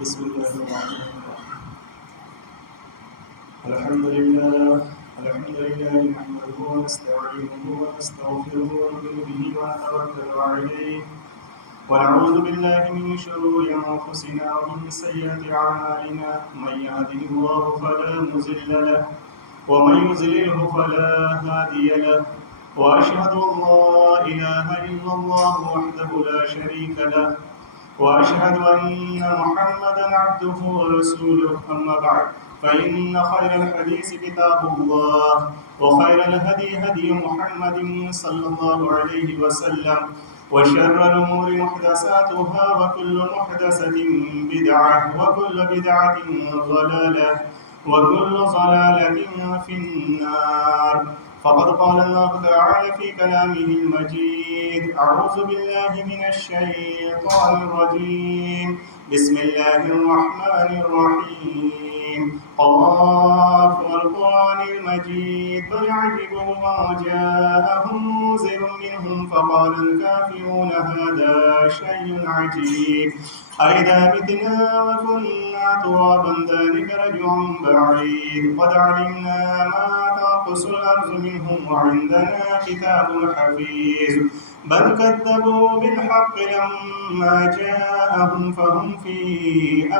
بسم الله الرحمن الرحيم. الحمد لله نحمده ونستعينه ونستغفره ونؤمن به ونتوكل عليه ونعوذ بالله من شرور أنفسنا ومن سيئات أعمالنا من يهده الله فلا مضل له ومن يضلله فلا هادي له وأشهد أن لا إله إلا الله وحده لا شريك له وأشهد أن محمدا عبده ورسوله أما بعد فإن خير الحديث كتاب الله وخير الهدي هدي محمد صلى الله عليه وسلم وشر الأمور محدثاتها وكل محدثة بدعة وكل بدعة ضلالة وكل ضلالة في النار. فقد قال الله تعالى في كلامه المجيد: أعوذ بالله من الشيطان الرجيم بسم الله الرحمن الرحيم قاف والقرآن المجيد بل عجبوا ما جاءهم منذر منهم فقال الكافرون هذا شيء عجيب أئذا متنا وكنا ترابا ذلك رجع بعيد قد علمنا ما تنقص الأرض منهم وعندنا كتاب حفيظ بل كذبوا بالحق لما جاءهم فهم في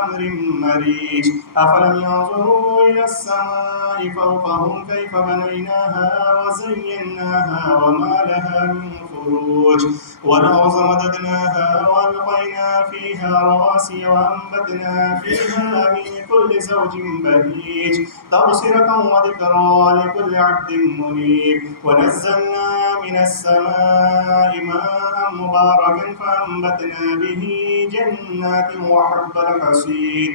أمر مريج أفلم ينظروا إلى السماء فوقهم كيف بنيناها وزيناها وما لها من فروج والأرض مددناها وألقينا فيها رواسي وأنبتنا فيها من كل زوج بهيج تبصرة وذكرى لكل عبد منيب ونزلنا من السماء ماء مباركا فأنبتنا به جنات وحب الحصيد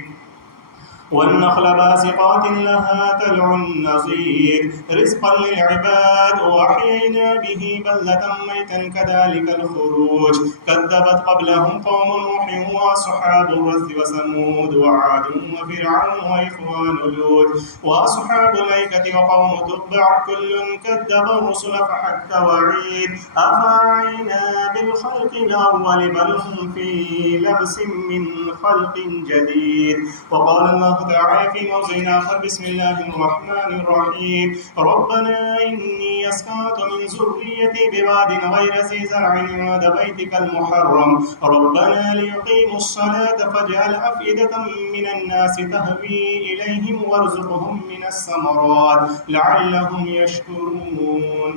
والنخل باسقات لها طلع نضيد رزقا للعباد وأحيينا به بلدة ميتا كذلك الخروج كذبت قبلهم قوم نوح وأصحاب الرس وثمود وعاد وفرعون وإخوان لوط وأصحاب الأيكة وقوم تبع كل كذب الرسل فحق وعيد أفعينا بالخلق الأول بل هم في لبس من خلق جديد. وقال الله تعالى في موضع آخر بسم الله الرحمن الرحيم ربنا إني أسكنت من ذريتي بواد غير ذي زرع عند بيتك المحرم ربنا ليقيموا الصلاة فاجعل أفئدة من الناس تهوي إليهم وارزقهم من الثمرات لعلهم يشكرون.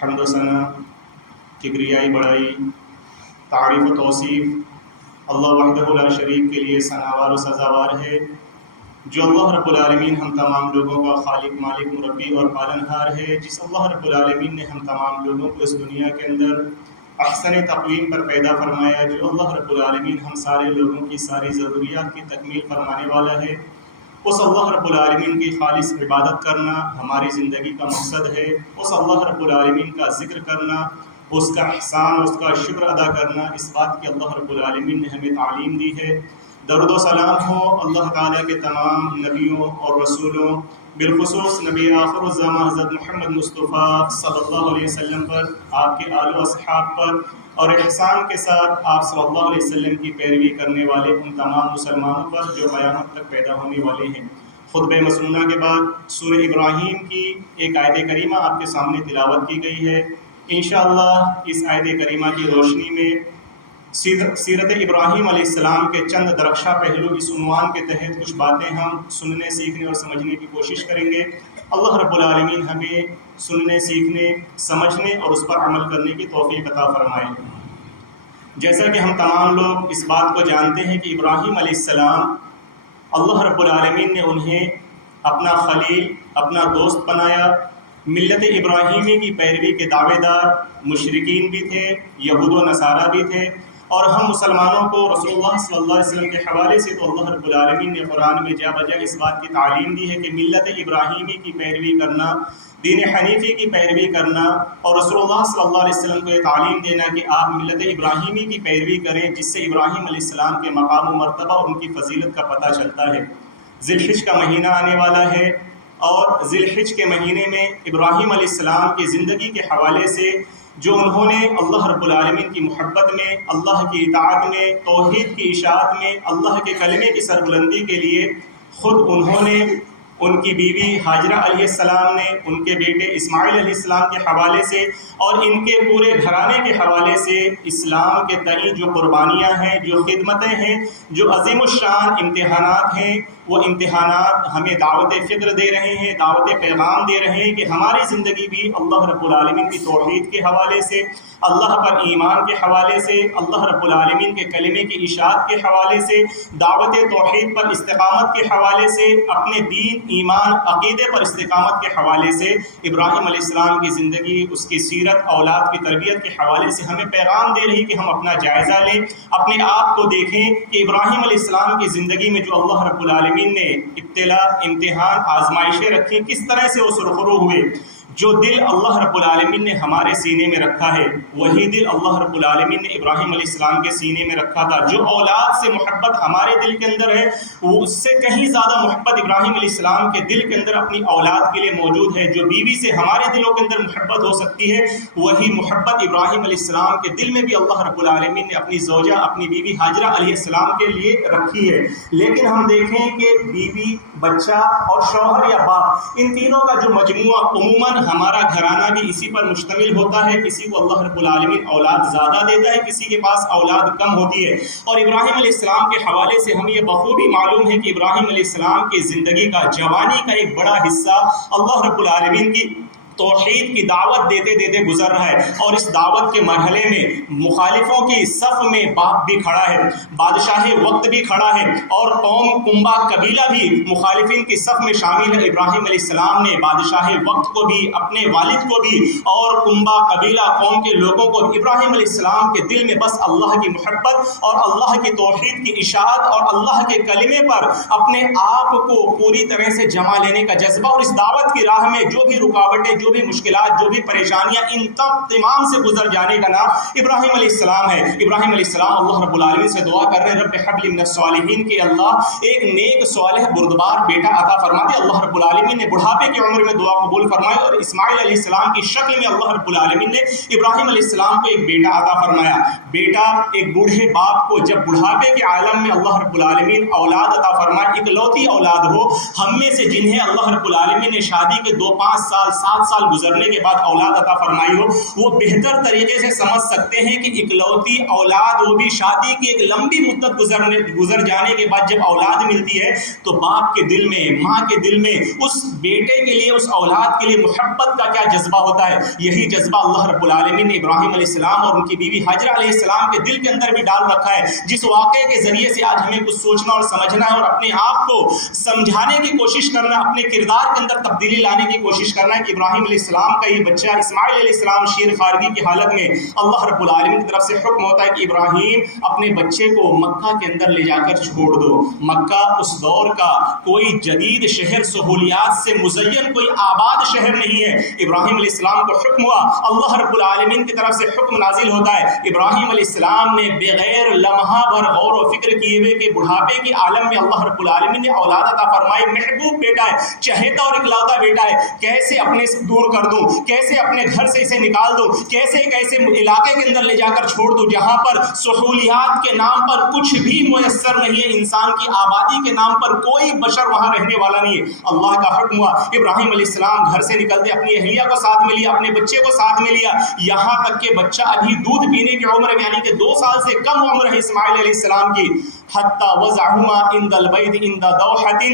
حمد و ثنا، کبریائی بڑائی، تعریف و توصیف اللہ وحدہ لا شریک کے لیے ثناوار و سزاوار ہے، جو اللہ رب العالمین ہم تمام لوگوں کا خالق، مالک، مربی اور پالنہار ہے. جس اللہ رب العالمین نے ہم تمام لوگوں کو اس دنیا کے اندر احسن تقویم پر پیدا فرمایا، جو اللہ رب العالمین ہم سارے لوگوں کی ساری ضروریات کی تکمیل فرمانے والا ہے، اس اللہ رب العالمین کی خالص عبادت کرنا ہماری زندگی کا مقصد ہے. اس اللہ رب العالمین کا ذکر کرنا، اس کا احسان، اس کا شکر ادا کرنا، اس بات کی اللہ رب العالمین نے ہمیں تعلیم دی ہے. درود و سلام ہو اللہ تعالیٰ کے تمام نبیوں اور رسولوں، بالخصوص نبی آخر الزمان حضرت محمد مصطفیٰ صلی اللہ علیہ وسلم پر، آپ کے آل و اصحاب پر، اور احسان کے ساتھ آپ صلی اللہ علیہ وسلم کی پیروی کرنے والے ان تمام مسلمانوں پر جو قیامت تک پیدا ہونے والے ہیں. خطبہ مسنونہ کے بعد سورہ ابراہیم کی ایک آیت کریمہ آپ کے سامنے تلاوت کی گئی ہے. انشاءاللہ اس آیت کریمہ کی روشنی میں سیرت ابراہیم علیہ السلام کے چند درخشاں پہلو اس عنوان کے تحت کچھ باتیں ہم سننے، سیکھنے اور سمجھنے کی کوشش کریں گے. اللہ رب العالمین ہمیں سننے، سیکھنے، سمجھنے اور اس پر عمل کرنے کی توفیق عطا فرمائے. جیسا کہ ہم تمام لوگ اس بات کو جانتے ہیں کہ ابراہیم علیہ السلام اللہ رب العالمین نے انہیں اپنا خلیل، اپنا دوست بنایا. ملت ابراہیمی کی پیروی کے دعوے دار مشرکین بھی تھے، یہود و نصارہ بھی تھے، اور ہم مسلمانوں کو رسول اللہ صلی اللہ علیہ وسلم کے حوالے سے تو اللہ رب العالمین نے قرآن میں جا بجا اس بات کی تعلیم دی ہے کہ ملت ابراہیمی کی پیروی کرنا، دین حنیفی کی پیروی کرنا، اور رسول اللہ صلی اللہ علیہ وسلم کو یہ تعلیم دینا کہ آپ ملت ابراہیمی کی پیروی کریں، جس سے ابراہیم علیہ السلام کے مقام و مرتبہ اور ان کی فضیلت کا پتہ چلتا ہے. ذی الحج کا مہینہ آنے والا ہے، اور ذی الحج کے مہینے میں ابراہیم علیہ السلام کی زندگی کے حوالے سے جو انہوں نے اللہ رب العالمین کی محبت میں، اللہ کی اطاعت میں، توحید کی اشاعت میں، اللہ کے کلمے کی سربلندی کے لیے خود انہوں نے، ان کی بیوی ہاجرہ علیہ السلام نے، ان کے بیٹے اسماعیل علیہ السلام کے حوالے سے اور ان کے پورے گھرانے کے حوالے سے اسلام کے تئیں جو قربانیاں ہیں، جو خدمتیں ہیں، جو عظیم الشان امتحانات ہیں، وہ امتحانات ہمیں دعوت فکر دے رہے ہیں، دعوت پیغام دے رہے ہیں کہ ہماری زندگی بھی اللہ رب العالمین کی توحید کے حوالے سے، اللہ پر ایمان کے حوالے سے، اللہ رب العالمین کے کلمے کی اشاعت کے حوالے سے، دعوت توحید پر استقامت کے حوالے سے، اپنے دین، ایمان، عقیدے پر استقامت کے حوالے سے، ابراہیم علیہ السلام کی زندگی، اس کی سیرت، اولاد کی تربیت کے حوالے سے ہمیں پیغام دے رہی کہ ہم اپنا جائزہ لیں، اپنے آپ کو دیکھیں کہ ابراہیم علیہ السلام کی زندگی میں جو اللہ رب العالمین نے ابتلا، امتحان، آزمائشیں رکھی، کس طرح سے وہ سرخرو ہوئے۔ جو دل اللہ رب العالمین نے ہمارے سینے میں رکھا ہے وہی دل اللہ رب العالمین نے ابراہیم علیہ السلام کے سینے میں رکھا تھا۔ جو اولاد سے محبت ہمارے دل کے اندر ہے وہ اس سے کہیں زیادہ محبت ابراہیم علیہ السلام کے دل کے اندر اپنی اولاد کے لیے موجود ہے۔ جو بیوی سے ہمارے دلوں کے اندر محبت ہو سکتی ہے وہی محبت ابراہیم علیہ السلام کے دل میں بھی اللہ رب العالمین نے اپنی زوجہ، اپنی بیوی ہاجرہ علیہ السلام کے لیے رکھی ہے۔ لیکن ہم دیکھیں کہ بیوی، بچہ اور شوہر یا باپ، ان تینوں کا جو مجموعہ، عموماً ہمارا گھرانہ بھی اسی پر مشتمل ہوتا ہے۔ کسی کو اللہ رب العالمین اولاد زیادہ دیتا ہے، کسی کے پاس اولاد کم ہوتی ہے۔ اور ابراہیم علیہ السلام کے حوالے سے ہمیں یہ بخوبی معلوم ہے کہ ابراہیم علیہ السلام کی زندگی کا، جوانی کا ایک بڑا حصہ اللہ رب العالمین کی توحید کی دعوت دیتے دیتے گزر رہا ہے، اور اس دعوت کے مرحلے میں مخالفوں کی صف میں باپ بھی کھڑا ہے، بادشاہ وقت بھی کھڑا ہے، اور قوم کنبا قبیلہ بھی مخالفین کی صف میں شامل ہے۔ ابراہیم علیہ السلام نے بادشاہ وقت کو بھی، اپنے والد کو بھی، اور کنبا قبیلہ قوم کے لوگوں کو، ابراہیم علیہ السلام کے دل میں بس اللہ کی محبت اور اللہ کی توحید کی اشاعت اور اللہ کے کلمے پر اپنے آپ کو پوری طرح سے جما لینے کا جذبہ، اور اس دعوت کی راہ میں جو بھی رکاوٹیں، جو بھی مشکلات، جو بھی پریشانیاں، ان تمام سے گزر جانے کا نام ابراہیم علیہ السلام ہے۔ ابراہیم علیہ السلام اللہ رب العالمین سے دعا کر رہے ہیں، رب حب لی من الصالحین، کہ اللہ ایک نیک صالح بردبار بیٹا عطا فرما دے۔ اللہ رب العالمین نے بڑھاپے کی عمر میں دعا قبول فرمائی، اور اسماعیل علیہ السلام کی شکل میں اللہ رب العالمین نے ابراہیم علیہ السلام کو ایک بیٹا عطا فرمایا۔ بیٹا ایک بوڑھے باپ کو جب بڑھاپے کے عالم میں اللہ رب العالمین اولاد عطا فرمائے، اکلوتی اولاد ہو، ہم میں سے جنہیں اللہ رب العالمین نے شادی کے 2، 5 سال، 7 سال گزرنے کے بعد اولاد عطا فرمائی ہو، وہ بہتر طریقے سے سمجھ سکتے ہیں کہ اکلوتی اولاد، وہ بھی شادی کی ایک لمبی مدت گزر جانے کے بعد جب اولاد ملتی ہے تو باپ کے دل میں، ماں کے دل میں اس بیٹے کے لیے، اس اولاد کے لیے محبت کا کیا جذبہ ہوتا ہے۔ یہی جذبہ اللہ رب العالمین نے ابراہیم علیہ السلام اور ان کی بیوی ہاجرہ علیہ السلام کے دل کے اندر بھی ڈال رکھا ہے، جس واقعے کے ذریعے سے آج ہمیں کچھ سوچنا اور سمجھنا ہے، اور اپنے آپ کو سمجھانے کی کوشش کرنا، اپنے کردار کے اندر تبدیلی لانے کی کوشش کرنا ہے کہ ابراہیم علیہ السلام کا یہ بچہ اسماعیل علیہ السلام شیر خارگی کی حالت میں اللہ رب العالمین کی طرف سے حکم ہوتا ہے کہ ابراہیم اپنے بچے کو مکہ کے اندر لے جا کر چھوڑ دو۔ مکہ اس دور کا کوئی جدید شہر، سہولیات سے مزین کوئی آباد شہر نہیں ہے۔ ابراہیم علیہ السلام کو حکم ہوا، اللہ رب العالمین کی طرف سے حکم نازل ہوتا ہے۔ ابراہیم علیہ السلام نے بغیر لمحہ بھر غور و فکر کیے ہوئے کہ بڑھاپے کے عالم میں اللہ رب العالمین نے اولاد عطا فرمائی، محبوب بیٹا ہے، چہیتا اور اکلوتا بیٹا ہے، کیسے اپنے سے دور کر دوں، کیسے اپنے گھر سے اسے نکال دوں، کیسے علاقے کے اندر لے جا کر چھوڑ دوں جہاں پر سہولیات کے نام پر کچھ بھی میسر نہیں ہے، انسان کی آبادی کے نام پر کوئی بشر وہاں رہنے والا نہیں ہے۔ اللہ کا حکم ہوا، ابراہیم علیہ السلام گھر سے نکلتے اپنی اہلیہ کو ساتھ میں لیا، اپنے بچے کو ساتھ میں لیا، یہاں تک کہ بچہ ابھی دودھ پینے کی عمر میں، یعنی کہ 2 سال سے کم عمر ہے اسماعیل علیہ السلام کی، حتی وضعہما عند البیت عند دوحۃ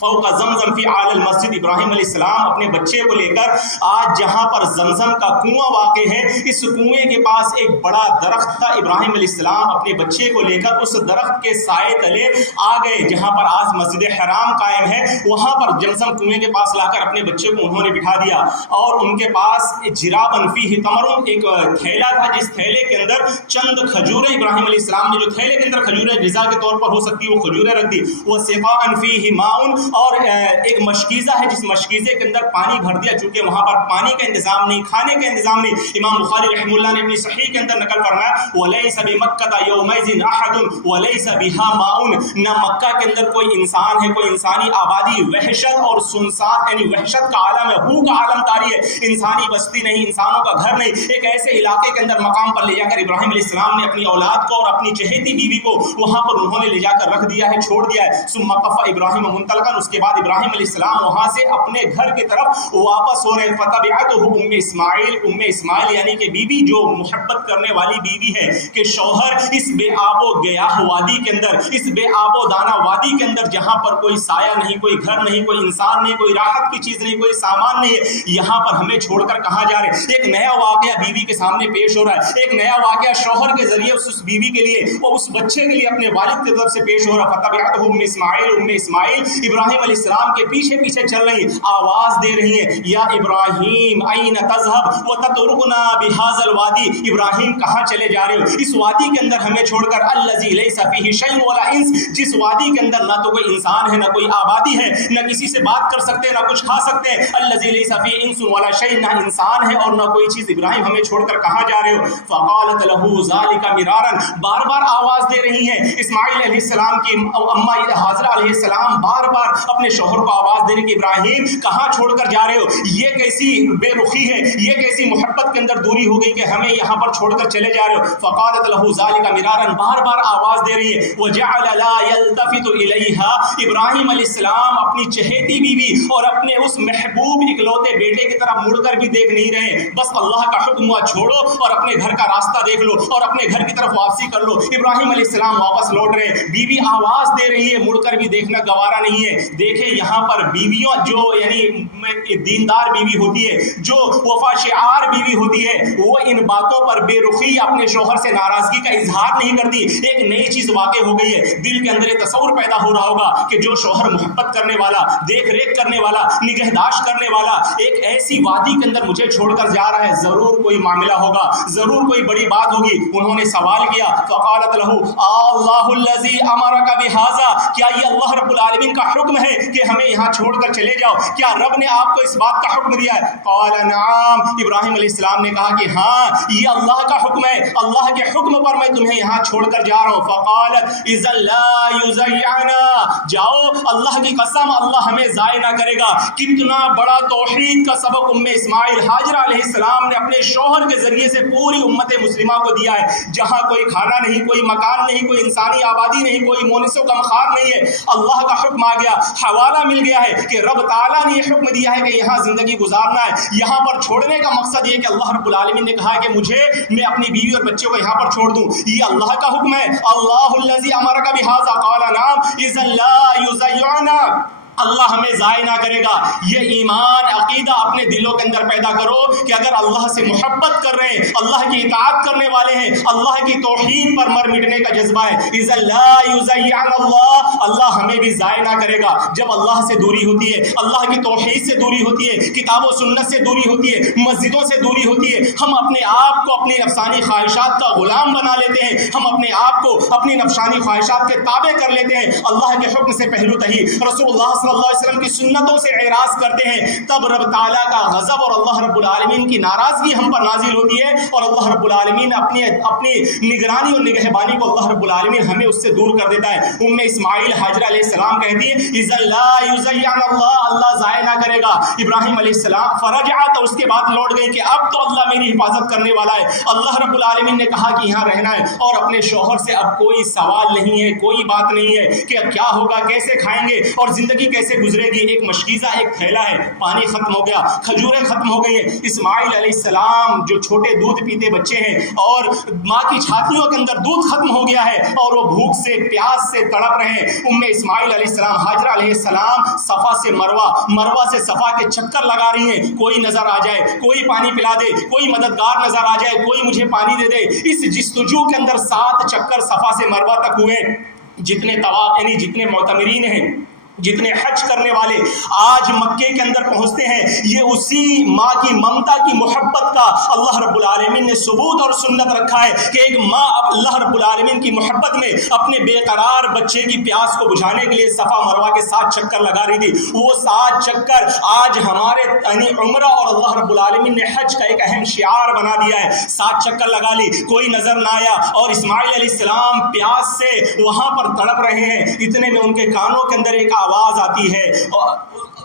فوق زمزم فی اعلی المسجد۔ ابراہیم علیہ السلام اپنے بچے کو لے کر آج جہاں پر زمزم کا کنواں واقع ہے، اس کنویں کے پاس ایک بڑا درخت تھا، ابراہیم علیہ السلام اپنے بچے کو لے کر اس درخت کے سائے تلے آ گئے جہاں پر آج مسجد حرام قائم ہے، وہاں پر زمزم کنویں کے پاس لا کر اپنے بچے کو انہوں نے بٹھا دیا، اور ان کے پاس جرابن فیہ تمر، ایک تھیلا تھا جس تھیلے کے اندر چند کھجوریں، ابراہیم علیہ السلام نے جو تھیلے کے اندر کھجوریں غذا کے طور پر ہو سکتی وہ کھجوریں رکھ دی، وہ سقاء فیہ ماء، اور ایک مشکیزہ ہے جس مشکیزے کے اندر پانی بھر دیا، چونکہ وہاں پر پانی کا انتظام نہیں، کھانے کا انتظام نہیں۔ امام بخاری رحمہ اللہ نے اپنی صحیح کے اندر نقل فرمایا وَلَيْسَ بِمَكَّةَ يَوْمَئِذٍ أَحَدٌ وَلَيْسَ بِهَا مَاءٌ، نہ مکہ کے اندر کوئی انسان ہے، کوئی انسانی آبادی، وحشت اور سنسان یعنی وحشت کا عالم ہے، ہو کا عالم طاری ہے، انسانی بستی نہیں، انسانوں کا گھر نہیں۔ ایک ایسے علاقے کے اندر مقام پر لے جا کر ابراہیم علیہ السلام نے اپنی اولاد کو اور اپنی چہیتی بیوی کو وہاں پر انہوں نے لے جا کر رکھ دیا ہے، چھوڑ دیا ہے۔ ثم قف ابراہیم منطلقا، اس کے بعد ابراہیم علیہ السلام وہاں سے اپنے گھر کی طرف واپس ہو رہے۔ فتبعته ام اسماعیل، ام اسماعیل یعنی کہ بیوی جو محبت کرنے والی بیوی ہے کہ شوہر اس بے آب و گیاہ وادی کے اندر، اس بے آب و دانہ وادی کے اندر جہاں پر کوئی سایہ نہیں، کوئی گھر نہیں، کوئی انسان نہیں، کوئی راحت کی چیز نہیں، کوئی سامان نہیں ہے، یہاں پر ہمیں چھوڑ کر کہاں جا رہے؟ ایک نیا واقعہ بیوی کے سامنے پیش ہو رہا ہے، ایک نیا واقعہ شوہر کے ذریعے اس بیوی کے لیے اور اس بچے کے لیے اپنے والد کی طرف سے پیش ہو رہا۔ فتبعته ام اسماعیل، ام اسماعیل ابراہیم علیہ السلام کے پیچھے پیچھے چل رہی ہیں، آواز دے رہی ہیں یا ابراہیم این تذهب وتتركنا بهذا الوادی، ابراہیم کہاں چلے جا رہے ہو اس وادی کے اندر ہمیں چھوڑ کر؟ الذي ليس فيه شيء ولا انس، جس وادی کے اندر نہ تو کوئی انسان ہے، نہ کوئی آبادی ہے، نہ کسی سے بات کر سکتے ہیں، نہ کچھ کھا سکتے ہیں۔ الذي ليس فيه انس ولا شيء، نہ انسان ہے اور نہ کوئی چیز۔ ابراہیم ہمیں چھوڑ کر کہاں جا رہے ہو؟ فقالت له ذلك مرارا، بار بار آواز دے رہی ہیں اسماعیل علیہ السلام کی اماں حاضرہ علیہ السلام بار بار اپنے شوہر کو آواز دے رہی کہ ابراہیم کہاں چھوڑ کر جا رہے ہو؟ یہ کیسی بے رخی ہے، یہ کیسی محبت کے اندر دوری ہو گئی کہ ہمیں یہاں پر چھوڑ کر چلے جا رہے ہو؟ فقالت له ذلك مرارا، بار بار آواز دے رہی ہے۔ وجعل لا يلتفت الیها، ابراہیم علیہ السلام اپنی چہیتی بیوی اور اپنے اس محبوب اکلوتے بیٹے کی طرف مڑ کر بھی دیکھ نہیں رہے، بس اللہ کا حکم ہوا چھوڑو اور اپنے گھر کا راستہ دیکھ لو اور اپنے گھر کی طرف واپسی کر لو۔ ابراہیم علیہ السلام واپس لوٹ رہے، بیوی آواز دے رہی ہے، مڑ کر بھی دیکھنا گوارا نہیں ہے۔ دیکھیں یہاں پر بیویوں جو یعنی دیندار بیوی ہوتی ہے، جو وفا شعار بیوی ہوتی ہے، وہ ان باتوں پر بے رخی اپنے شوہر سے ناراضگی کا اظہار نہیں کرتی۔ ایک نئی چیز واقع ہو گئی ہے، دل کے اندر یہ تصور پیدا ہو رہا ہوگا کہ جو شوہر محبت کرنے والا، دیکھ ریکھ کرنے والا، نگہداشت کرنے والا ایک ایسی وادی کے اندر مجھے چھوڑ کر جا رہا ہے، ضرور کوئی معاملہ ہوگا، ضرور کوئی بڑی بات ہوگی۔ انہوں نے سوال کیا فقالت له اللہ الذی امرک بہذا، کیا یہ اللہ رب العالمین کا حکم ہے کہ ہمیں یہاں چھوڑ کر چلے جاؤ؟ کیا رب نے آپ کو اس بات کا حکم دیا ہے؟ قال نعم، ابراہیم علیہ السلام نے کہا کہ ہاں یہ اللہ کا حکم ہے، اللہ کے حکم پر میں تمہیں یہاں چھوڑ کر جا رہا ہوں۔ فقالت اذا لا یضیعنا، جاؤ اللہ کی قسم اللہ ہمیں ضائع نہ کرے گا۔ کتنا بڑا توحید کا سبق ام اسماعیل حاجرہ علیہ السلام نے اپنے شوہر کے ذریعے سے پوری امت مسلمہ کو دیا ہے۔ جہاں کوئی کھانا نہیں، کوئی مکان نہیں، کوئی انسانی آبادی نہیں، کوئی مونس و کمخار نہیں ہے، اللہ کا حکم آ گیا، حوالہ مل گیا ہے کہ رب تعالیٰ نے یہ حکم دیا ہے کہ یہاں زندگی گزارنا ہے۔ یہاں پر چھوڑنے کا مقصد یہ کہ اللہ رب العالمین نے کہا ہے کہ میں اپنی بیوی اور بچوں کو یہاں پر چھوڑ دوں، یہ اللہ کا حکم ہے۔ اللہ الذی امرک بہذا قال نعم اذا لا یضیعنا، اللہ ہمیں ضائع نہ کرے گا۔ یہ ایمان عقیدہ اپنے دلوں کے اندر پیدا کرو کہ اگر اللہ سے محبت کر رہے ہیں، اللہ کی اطاعت کرنے والے ہیں، اللہ کی توحید پر مر مٹنے کا جذبہ ہے، اذا لا یضیعنا اللہ، اللہ ہمیں بھی ضائع نہ کرے گا۔ جب اللہ سے دوری ہوتی ہے، اللہ کی توحید سے دوری ہوتی ہے، کتاب و سنت سے دوری ہوتی ہے، مسجدوں سے دوری ہوتی ہے، ہم اپنے آپ کو اپنی نفسانی خواہشات کا غلام بنا لیتے ہیں، ہم اپنے آپ کو اپنی نفسانی خواہشات کے تابع کر لیتے ہیں، اللہ کے حکم سے پہلو تہی رسول اللہ صلی اللہ علیہ وسلم کی سنتوں سے اعراض کرتے ہیں، تب رب تعالیٰ کا غضب اور اللہ رب العالمین کی ناراضگی ہم پر نازل ہوتی ہے، اور اللہ رب العالمین اپنی نگرانی اور نگہبانی کو اللہ رب العالمین ہمیں اس سے دور کر دیتا ہے۔ ام اسماعیل حاجرہ علیہ السلام کہتی ہے اذا لا یضیعنا اللہ، اللہ ضائع نہ کرے گا۔ ابراہیم علیہ السلام فرجعت، اور اس کے بعد لوٹ گئی کہ اب تو اللہ میری حفاظت کرنے والا ہے، اللہ رب العالمین نے کہا کہ یہاں رہنا ہے، اور اپنے شوہر سے اب کوئی سوال نہیں ہے، کوئی بات نہیں ہے کہ کیا ہوگا، کیسے کھائیں گے اور زندگی کیسے گزرے گی۔ ایک مشکیزہ، ایک تھیلا ہے، پانی ختم ہو گیا، کھجوریں ختم ہو گئی ہیں۔ اسماعیل علیہ السلام جو چھوٹے دودھ پیتے بچے ہیں اور ماں کی چھاتیوں کے اندر دودھ ختم ہو گیا ہے اور وہ بھوک سے پیاس سے تڑپ رہے ہیں۔ ام اسماعیل علیہ السلام حاجرہ علیہ السلام صفا سے مروہ، مروہ سے صفا کے چکر لگا رہی ہیں، کوئی نظر آ جائے، کوئی پانی پلا دے، کوئی مددگار نظر آ جائے، کوئی مجھے پانی دے دے۔ اس جستجو کے اندر 7 چکر صفا سے مروہ تک ہوئے۔ جتنے طواف یعنی جتنے معتمرین ہیں جتنے حج کرنے والے آج مکے کے اندر پہنچتے ہیں، یہ اسی ماں کی ممتا کی محبت کا اللہ رب العالمین نے ثبوت اور سنت رکھا ہے کہ ایک ماں اللہ رب العالمین کی محبت میں اپنے بے قرار بچے کی پیاس کو بجھانے کے لیے صفا مروہ کے 7 چکر لگا رہی تھی. وہ 7 چکر آج ہمارے عمرہ اور اللہ رب العالمین نے حج کا ایک اہم شعار بنا دیا ہے. 7 چکر لگا لی، کوئی نظر نہ آیا، اور اسماعیل علیہ السلام پیاس سے وہاں پر تڑپ رہے ہیں. اتنے میں ان کے کانوں کے اندر ایک آواز آتی ہے،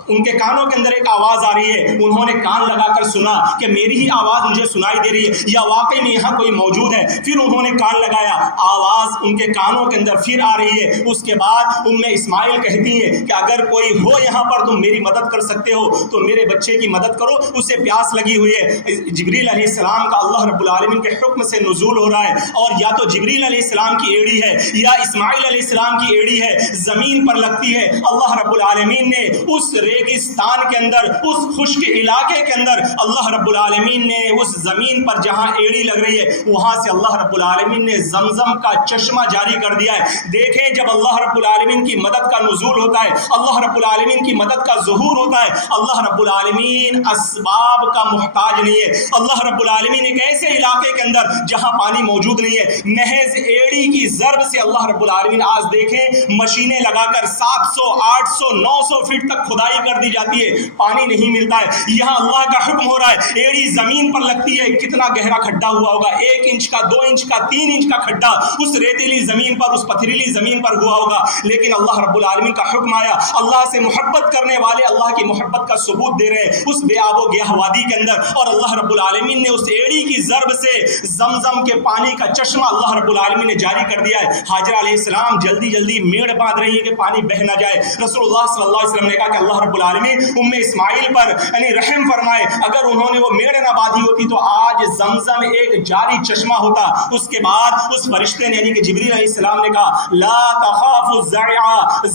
ان کے کانوں کے اندر ایک آواز آ رہی ہے. انہوں نے کان لگا کر سنا کہ میری ہی آواز مجھے سنائی دے رہی ہے یا واقعی میں یہاں کوئی موجود ہے. پھر انہوں نے کان لگایا، آواز ان کے کانوں کے اندر پھر آ رہی ہے. اس کے بعد اسماعیل کہتی ہیں کہ اگر کوئی ہو یہاں پر تم میری مدد کر سکتے ہو تو میرے بچے کی مدد کرو، اسے پیاس لگی ہوئی ہے. جبریل علیہ السلام کا اللہ رب العالمین کے حکم سے نزول ہو رہا ہے، اور یا تو جبریل علیہ السلام کی ایڑی ہے یا اسماعیل علیہ السلام کی ایڑی ہے، زمین پر لگتی ہے. اللہ رب العالمین نے اس ریگستان کے اندر، اس خشک علاقے کے اندر اللہ رب العالمین نے اس زمین پر جہاں ایڑی لگ رہی ہے وہاں سے اللہ رب العالمین نے زمزم کا چشمہ جاری کر دیا ہے. دیکھیں جب اللہ رب العالمین کی مدد کا نزول ہوتا ہے، اللہ رب العالمین کی مدد کا ظہور ہوتا ہے، اللہ رب العالمین اسباب کا محتاج نہیں ہے. اللہ رب العالمین ایک ایسے علاقے کے اندر جہاں پانی موجود نہیں ہے، محض ایڑی کی ضرب سے اللہ رب العالمین آج دیکھیں مشینیں لگا کر 700 800 900 فٹ تک کھدائی کر دی جاتی ہے، پانی نہیں ملتا ہے. یہاں اللہ کا حکم ہو رہا ہے، ایڑی زمین پر لگتی ہے، کتنا گہرا کھڈا ہوا ہوگا، 1 انچ کا 2 انچ کا 3 انچ کا کھڈا اس ریتیلی زمین پر، اس پتھریلی زمین پر ہوا ہوگا. لیکن اللہ رب العالمین کا حکم آیا، اللہ سے محبت کرنے والے اللہ کی محبت کا ثبوت دے رہے ہیں اس بے آب و گیاہ وادی کے اندر، اور اللہ رب العالمین نے اس ایڑی کی ضرب سے زمزم کے پانی کا چشمہ اللہ رب العالمین نے جاری کر دیا ہے. حاجرہ علیہ السلام جلدی جلدی میڑ باندھ رہی ہے کہ پانی بہ نہ جائے. رسول اللہ صلی اللہ علیہ وسلم نے کہا کہ اللہ رب العالمین اسماعیل پر رحم فرمائے، اگر انہوں نے وہ میڑ نہ باندھی ہوتی تو آج زمزم ایک جاری چشمہ ہوتا. اس کے بعد اس فرشتے نے کہ جبریل علیہ السلام نے کہا لا تخاف الزرع،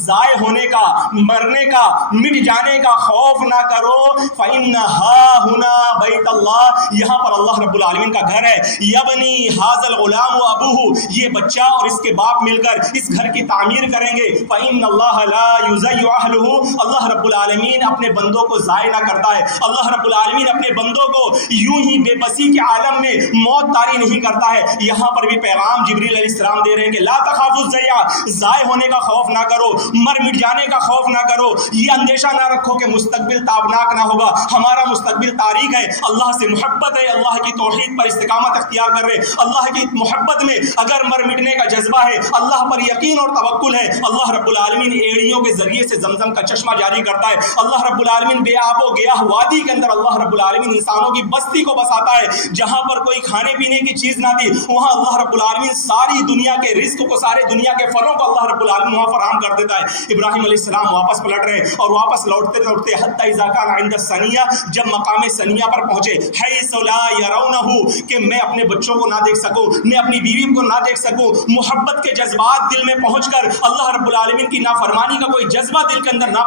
ضائع ہونے کا، مرنے کا، مٹ جانے کا خوف نہ کرو، فإنها هنا بیت اللہ، یہاں پر اللہ رب العالمین کا گھر ہے. یبنی ھذا الغلام وابوہ، یہ بچہ اور اس کے باپ مل کر اس گھر کی تعمیر کریں گے. فإن اللہ لا یضيع اہلہ، اللہ رب العالمین اپنے بندوں کو ضائع نہ کرتا ہے. اللہ رب العالمین اپنے بندوں کو یوں ہی بے بسی کے عالم میں موت طاری نہیں کرتا ہے. یہاں پر بھی پیغام جبریل علیہ السلام دے رہے ہیں کہ لا تخافوا الضیاع، ضائع ہونے کا خوف نہ کرو، مر مٹ جانے کا خوف نہ کرو، یہ اندیشہ نہ رکھو کہ مستقبل تابناک نہ ہوگا. ہمارا مستقبل تاریک ہے، اللہ سے محبت ہے، اللہ کی توحید پر استقامت اختیار کر رہے، اللہ کی محبت میں اگر مر مٹنے کا جذبہ ہے، اللہ پر یقین اور توکل ہے، اللہ رب العالمین ایڑیوں کے ذریعے سے زمزم کا چشمہ جاری کرتا ہے. اللہ رب العالمین بے آب و گیاہ وادی کے اندر اللہ رب العالمین انسانوں کی بستی کو بساتا ہے. جہاں پر کوئی کھانے پینے کی چیز نہ تھی وہاں اللہ رب العالمین ساری دنیا کے رزق کو، سارے دنیا کے پھلوں کو اللہ رب العالمین وہاں فراہم کر دیتا ہے. ابراہیم علیہ السلام واپس پلٹ رہے اور واپس لوٹتے لوٹتے حتی اذا کان عند الثنیہ، جب مقام ثنیہ پر پہنچے، حیث لا یرونہ، کہ میں اپنے بچوں کو نہ دیکھ سکوں، میں اپنی بیوی کو نہ دیکھ سکوں. محبت کے جذبات دل میں پہنچ کر اللہ رب العالمین کی نافرمانی کا کوئی جذبہ دل کے اندر نہ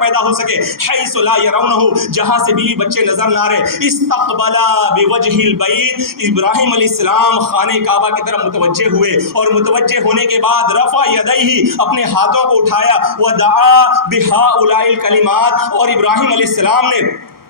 پیدا ہو سکے. حیث لا یرونہ، جہاں سے بیوی بچے نظر نہ رہے. استقبلا بوجہ البیت، ابراہیم علیہ السلام خانہ کعبہ کی طرف متوجہ ہوئے، اور متوجہ ہونے کے بعد رفع یدیہ، اپنے ہاتھوں کو اٹھایا، ودعا بہؤلاء الکلمات، اور ابراہیم علیہ السلام نے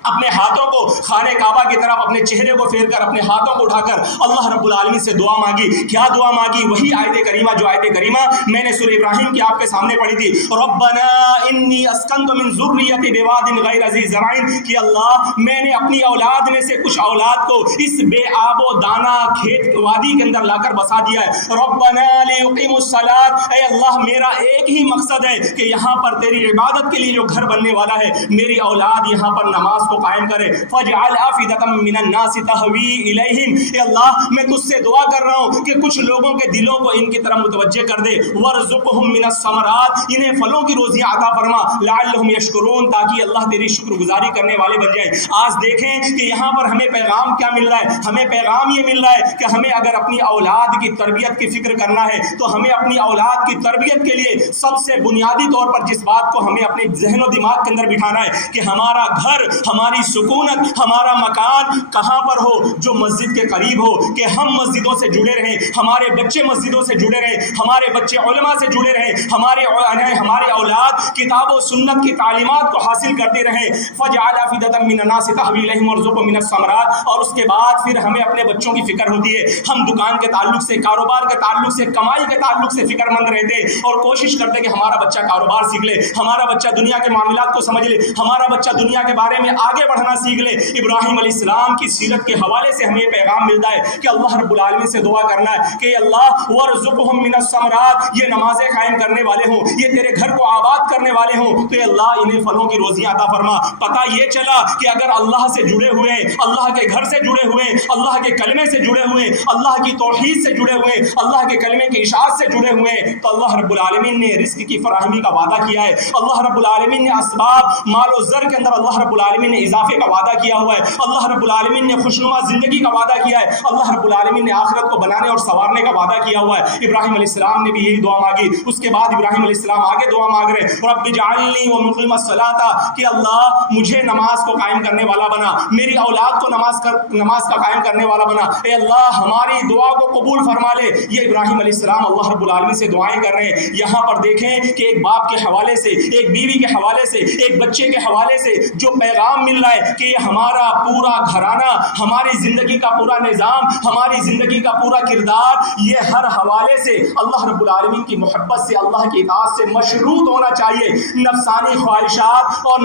اپنے ہاتھوں کو خانہ کعبہ کی طرف، اپنے چہرے کو پھیر کر، اپنے ہاتھوں کو اٹھا کر اللہ رب العالمین سے دعا مانگی. کیا دعا مانگی؟ وہی آیت کریمہ جو آیت کریمہ میں نے سورہ ابراہیم کی آپ کے سامنے پڑھی تھی. ربنا انی اسکنت من ذریتی بواد غیر ذی زرع، کہ اللہ میں نے اپنی اولاد میں سے کچھ اولاد کو اس بے آب و دانہ کھیت وادی کے اندر لا کر بسا دیا ہے. ربنا لیقیموا الصلاۃ، اے اللہ میرا ایک ہی مقصد ہے کہ یہاں پر تیری عبادت کے لیے جو گھر بننے والا ہے، میری اولاد یہاں پر نماز کو قائم کرے. فجعل افئدۃ من الناس تهوی الیہم، اے اللہ میں تجھ سے دعا کر رہا ہوں کہ کچھ لوگوں کے دلوں کو ان کی طرف متوجہ کر دے. وارزقہم من الثمرات، انہیں پھلوں کی روزیاں عطا فرما. لعلہم یشکرون، تاکہ اللہ تیری شکر گزاری کرنے والے بن جائیں. آج دیکھیں کہ یہاں پر ہمیں پیغام کیا مل رہا ہے. ہمیں پیغام یہ مل رہا ہے کہ ہمیں اگر اپنی اولاد کی تربیت کی فکر کرنا ہے تو ہمیں اپنی اولاد کی تربیت کے لیے سب سے بنیادی طور پر جس بات کو ہمیں اپنے ذہن و دماغ کے اندر بٹھانا ہے کہ ہمارا گھر، ہماری سکونت، ہمارا مکان کہاں پر ہو؟ جو مسجد کے قریب ہو، کہ ہم مسجدوں سے جڑے رہیں، ہمارے بچے مسجدوں سے جڑے رہیں، ہمارے بچے علماء سے جڑے رہیں، ہمارے اولاد کتاب و سنت کی تعلیمات کو حاصل کرتے رہیں۔ فَجْعَلْ أَفْئِدَةً مِّنَ النَّاسِ تَهْوِي إِلَيْهِمْ وَارْزُقْهُم مِّنَ الثَّمَرَاتِ، اور اس کے بعد پھر ہمیں اپنے بچوں کی فکر ہوتی ہے۔ ہم دکان کے تعلق سے، کاروبار کے تعلق سے، کمائی کے تعلق سے فکر مند رہتے اور کوشش کرتے کہ ہمارا بچہ کاروبار سیکھ لے، ہمارا بچہ دنیا کے معاملات کو سمجھ لے، ہمارا بچہ دنیا کے بارے میں آگے بڑھنا سیکھ لے۔ ابراہیم علیہ السلام کی سیرت کے حوالے سے ہمیں یہ پیغام ملتا ہے کہ اللہ رب العالمین سے دعا کرنا ہے کہ اللہ وَارْزُقْهُم مِّنَ الثَّمَرَاتِ، یہ نمازیں قائم کرنے والے ہوں، یہ تیرے گھر کو آباد کرنے والے ہوں، تو اللہ انہیں پھلوں کی روزیاں عطا فرما۔ پتہ یہ چلا کہ اگر اللہ سے جڑے ہوئے، اللہ کے گھر سے جڑے ہوئے، اللہ کے کلمے سے جڑے ہوئے، اللہ کی توحید سے جڑے ہوئے، اللہ کے کلمے کی اشاعت سے جڑے ہوئے، تو اللہ رب العالمین نے رزق کی فراہمی کا وعدہ کیا ہے۔ اللہ رب العالمین نے اسباب مال و زر کے اندر اللہ رب العالمین نے اضافے کا وعدہ کیا ہوا ہے۔ اللہ رب العالمین نے خوشنما زندگی کا وعدہ کیا ہے۔ اللہ رب العالمین نے آخرت کو بنانے اور سنوارنے کا وعدہ کیا ہوا ہے۔ ابراہیم علیہ السلام نے بھی یہی دعا مانگی۔ اس کے بعد ابراہیم علیہ السلام آگے دعا مانگ رہے ہیں، رب اجعلنی ومقیم الصلاۃ، کہ اللہ مجھے نماز کو قائم کرنے والا بنا، میری اولاد کو نماز کا قائم کرنے والا بنا، اے اللہ ہماری دعا کو قبول فرما لے۔ یہ ابراہیم علیہ السلام اللہ رب العالمین سے دعائیں کر رہے ہیں۔ یہاں پر دیکھیں کہ ایک باپ کے حوالے سے، ایک بیوی کے حوالے سے، ایک بچے کے حوالے سے جو پیغام مل رہا ہے کہ یہ ہمارا پورا گھرانہ، ہماری زندگی کا پورا نظام، ہماری زندگی کا پورا کردار، یہ ہر حوالے سے اللہ رب العالمین کی محبت سے، اللہ کی اطاعت سے مشروط ہونا چاہیے۔ نفسانی خواہشات اور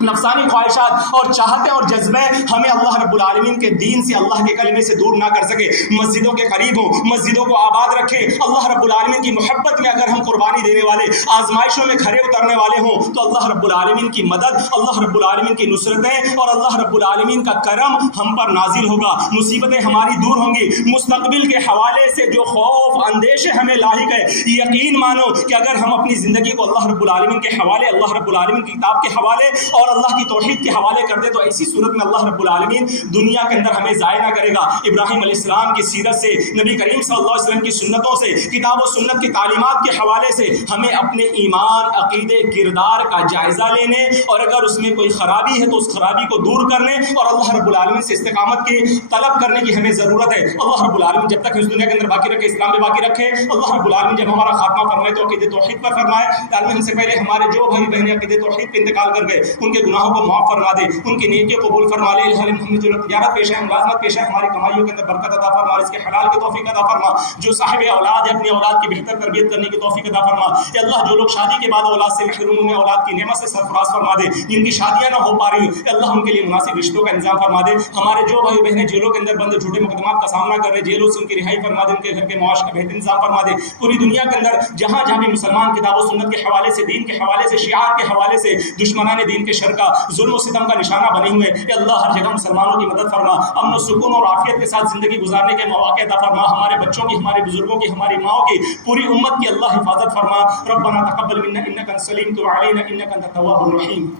نفسانی خواہشات اور چاہتے اور جذبے ہمیں اللہ رب العالمین کے دین سے، اللہ کے کلمے سے دور نہ کر سکے۔ مسجدوں کے قریب ہوں، مسجدوں کو آباد رکھیں۔ اللہ رب العالمین کی محبت میں اگر ہم قربانی دینے والے، آزمائشوں میں کھڑے اترنے والے ہوں، تو اللہ رب العالمین کی مدد، اللہ رب العالمین کی نصرتیں اور اللہ رب العالمین کا کرم ہم پر نازل ہوگا، مصیبتیں ہماری دور ہوں گی۔ مستقبل کے حوالے سے جو خوف اندیشے ہمیں لاحق ہے، یقین مانو کہ اگر ہم اپنی زندگی کو اللہ رب العالمین کے حوالے، اللہ رب العالمین کی کتاب کے حوالے اور اللہ کی توحید کے حوالے کر دے، تو ایسی صورت میں اللہ رب العالمین دنیا کے اندر ہمیں ضائع نہ کرے گا۔ ابراہیم علیہ السلام کی سیرت سے، نبی کریم صلی اللہ علیہ وسلم کی سنتوں سے، کتاب و سنت کی تعلیمات کے حوالے سے ہمیں اپنے ایمان، عقیدے، کردار کا جائزہ لینے، اور اگر اس میں کوئی خرابی ہے تو اس خرابی کو دور کرنے اور اللہ رب العالمین سے استقامت کی طلب کرنے کی ہمیں ضرورت ہے۔ اللہ رب العالمین جب تک اس دنیا کے اندر باقی رکھے، اسلام میں باقی رکھے، اللہ رب العالمین جب ہمارا خاتمہ فرمائے تو عقیدے توحید پر فرمائے۔ ہم سے پہلے ہمارے جو بھائی بہنیں عقیدے توحید پہ انتقال کر گئے، ان کے گناہوں کو معاف فرما دے، ان کی نیکی قبول فرما لے۔ ہم جو تجارت پیشہ ہے، ملازمت پیشہ ہے، ہماری کمائیوں کے اندر برکت عطا فرما، اس کے حلال کی توفیق عطا فرما۔ جو صاحب اولاد ہے، اپنی اولاد کی بہتر تربیت کرنے کی توفیق عطا فرما۔ اے اللہ جو لوگ شادی کے بعد اولاد سے محروم ہیں، اولاد کی نعمت سے سرفراز فرما دے۔ جن کی شادیاں نہ ہو پا رہی، اے اللہ ان کے لیے مناسب رشتوں کا انتظام فرما دے۔ ہمارے جو بھائی بہنیں جیلوں کے اندر بند جھوٹے مقدمات کا سامنا کر رہے، جیلوں سے ان کی رہائی فرما دے، ان کے گھر کے معاش کا بہتر انتظام فرما دے۔ پوری دنیا کے اندر جہاں جہاں بھی مسلمان کتاب و سنت کے حوالے سے، دین کے حوالے سے، شعار کے حوالے سے دشمنان دین کے شر کا، ظلم و ستم کا نشانہ بنے ہوئے، اے اللہ ہر جگہ مسلمانوں کی مدد فرما، امن و سکون اور عافیت کے ساتھ زندگی گزارنے کے مواقع عطا فرما۔ ہمارے بچوں کی، ہمارے بزرگوں کی، ہماری ماؤں کی، پوری امت کی اللہ حفاظت فرما۔ ربنا تقبل منا انك انت السميع تب علينا انك انت التواب الرحيم۔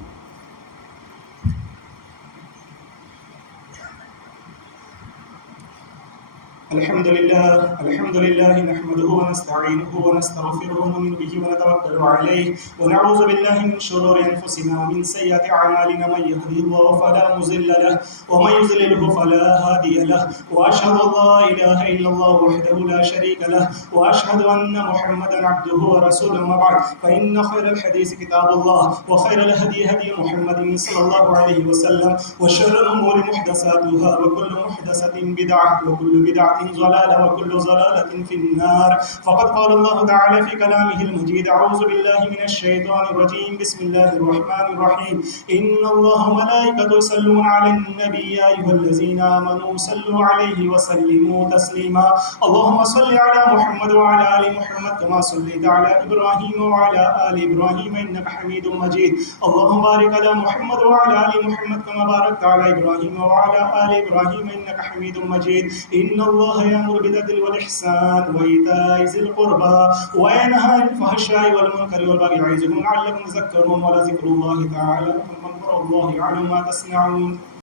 الحمد لله نحمده ونستعينه ونستغفره ونؤمن به ونتوكل عليه ونعوذ بالله من شرور انفسنا ومن سيئات اعمالنا، من يهده الله فلا مضل له ومن يضلل فلا هادي له، واشهد ان لا اله الا الله وحده لا شريك له، واشهد ان محمدا عبده ورسوله، ما بعد فان خير الحديث كتاب الله وخير الهدي هدي محمد صلى الله عليه وسلم، وشر الامور محدثاتها وكل محدثة بدعة وكل بدعة ضلالة وكل ضلالة في النار. فقد قال الله تعالى في كلامه المجيد: أعوذ بالله من الشيطان الرجيم، بسم الله الرحمن الرحيم. إن الله وملائكته يصلون على النبي يا أيها الذين آمنوا صلوا عليه وسلموا تسليما. اللهم صل على محمد وعلى آل محمد كما صليت على إبراهيم وعلى آل إبراهيم إنك حميد مجيد. اللهم بارك على محمد وعلى آل محمد كما باركت على إبراهيم وعلى آل إبراهيم إنك حميد مجيد. إن الله يأمر بالعدل والإحسان وإيتاء ذي القربى وينهى عن الفحشاء والمنكر والبغي يعظكم لعلكم تذكرون. ولذكر الله تعالى أكبر والله يعلم ما تصنعون.